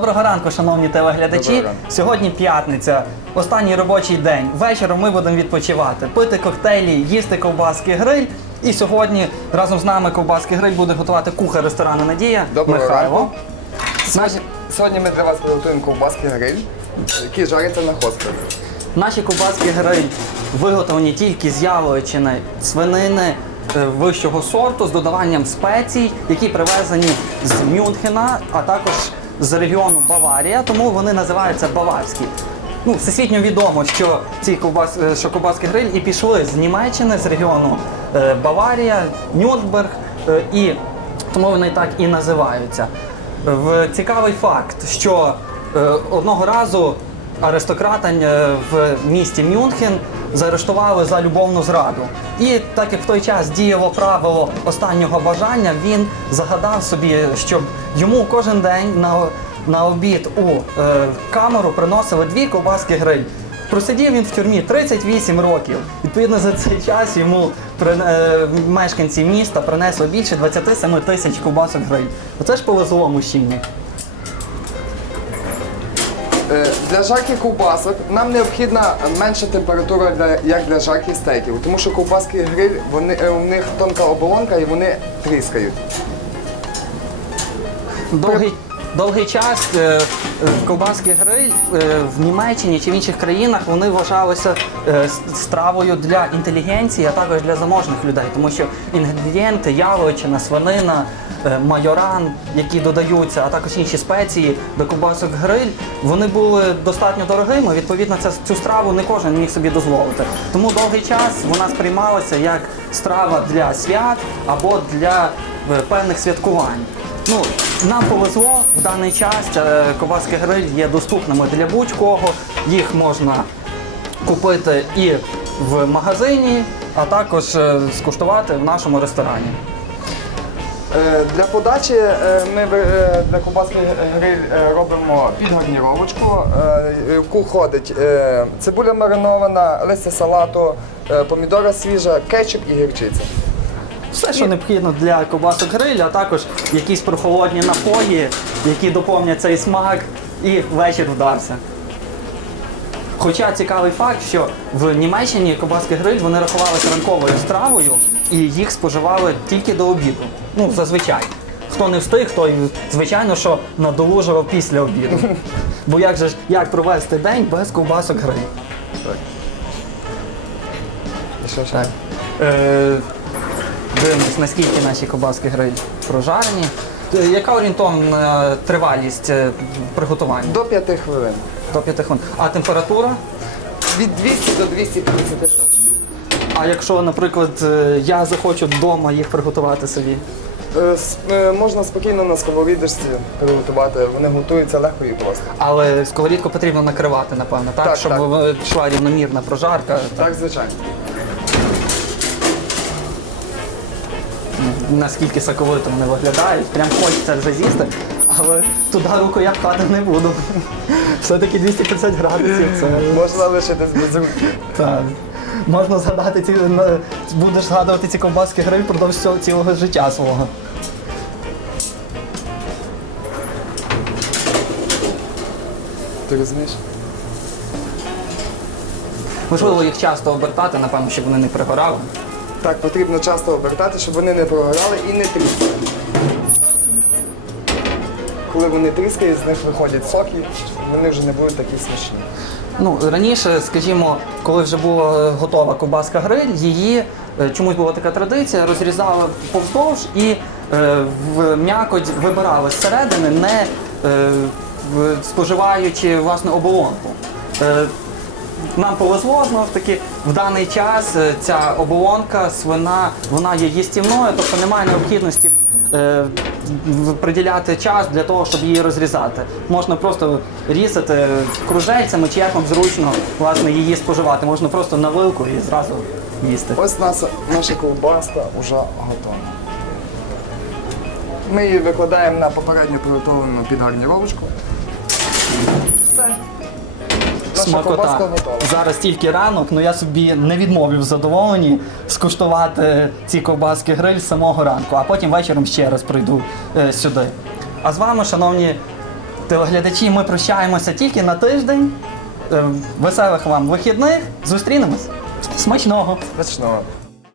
Доброго ранку, шановні телеглядачі. Ранку. Сьогодні п'ятниця, останній робочий день. Вечором ми будемо відпочивати, пити коктейлі, їсти ковбаски гриль. І сьогодні разом з нами ковбаски гриль буде готувати кухар ресторану Надія Доброго Михайло. ранку. Сьогодні ми для вас приготуємо ковбаски гриль, які жаряться на хостелі. наші ковбаски гриль виготовлені тільки з яловичини, свинини е, вищого сорту з додаванням спецій, які привезені з Мюнхена, а також з регіону Баварія, тому вони називаються баварські. Ну, всесвітньо відомо, що ці ковбас, е, що ковбаски гриль і пішли з Німеччини, з регіону е, Баварія, Нюрнберг, е, і тому вони так і називаються. В цікавий факт, що одного разу аристократа е, в місті Мюнхен заарештували за любовну зраду. І так як в той час діяло правило останнього бажання, він загадав собі, щоб йому кожен день на, на обід у е, камеру приносили дві ковбаски гриль. Просидів він в тюрмі 38 років. Відповідно, за цей час йому при- е, мешканці міста принесли більше 27 тисяч ковбасок гриль. Оце ж повезло мужчині. Е, Для жарки ковбасок нам необхідна менша температура як для жарки стейків, тому що ковбаски гриль, вони, е, у них тонка оболонка і вони тріскають. Довгий, довгий час е, ковбаски гриль е, в Німеччині чи в інших країнах вони вважалися е, стравою для інтелігенції, а також для заможних людей, тому що інгредієнти, яловичина, свинина, майоран, які додаються, а також інші спеції до ковбасок гриль, вони були достатньо дорогими. Відповідно, цю страву не кожен міг собі дозволити. Тому довгий час вона сприймалася як страва для свят або для е, певних святкувань. Ну, нам повезло в даний час. е, Ковбаски гриль є доступними для будь-кого. Їх можна купити і в магазині, а також е, скуштувати в нашому ресторані. Е, Для подачі е, ми е, для ковбаски гриль робимо підгарніровочку, в яку входить е, цибуля маринована, листя салату, помідора свіжа, кетчуп і гірчиця. Все, що необхідно для ковбасок гриль, а також якісь прохолодні напої, які доповнять цей смак, і вечір вдався. Хоча цікавий факт, що в Німеччині ковбаски гриль вони рахувалися ранковою стравою і їх споживали тільки до обіду. Ну, зазвичай. Хто не встиг, той, звичайно, що надолужував після обіду. Бо як же ж як провести день без ковбасок гриль? І що? Так. Е, дивимось, наскільки наші ковбаски гриль прожарені. Е, Яка орієнтовна тривалість е, приготування? До 5 хвилин. До 5 хвилин. А температура? Від 200 до 250. А якщо, наприклад, е, я захочу вдома їх приготувати собі? Е, е, Можна спокійно на сковорідочці приготувати, вони готуються легко і просто. Але сковорідку потрібно накривати, напевно, так? Так, Щоб так. йшла рівномірна прожарка. Так, звичайно. Наскільки соковито вони виглядають. Прям хочеться вже з'їсти, але туди руку я пхати не буду. Все-таки 250 градусів це. Можна лишитись без руки. Так. Можна згадати ці будеш згадувати ці ковбаски гриль впродовж цього цілого життя свого. Ти розумієш? Можливо, їх часто обертати, напевно, щоб вони не пригорали. Так, потрібно часто обертати, щоб вони не прогорали і не тріскали. Коли вони тріскають, з них виходять соки, вони вже не будуть такі смачні. Ну, раніше, скажімо, коли вже була е, готова ковбаска гриль, її е, чомусь була така традиція, розрізали повздовж і е, в м'якоть вибирали зсередини, не е, споживаючи власне оболонку. Е, нам повезло знов таки в даний час е, ця оболонка, свина, вона є їстівною, тобто немає необхідності е, приділяти час для того, щоб її розрізати. Можна просто різати кружельцями, чи як вам зручно власне її споживати. Можна просто на вилку і зразу їсти. Ось наша, наша ковбаска вже готова. Ми її викладаємо на попередньо приготовлену підгарніровочку. Все. Смакота. Зараз тільки ранок, але я собі не відмовив в задоволенні скуштувати ці ковбаски гриль з самого ранку, а потім вечором ще раз прийду е, сюди. А з вами, шановні телеглядачі, ми прощаємося тільки на тиждень. Е, Веселих вам вихідних. Зустрінемось. Смачного! Смачного.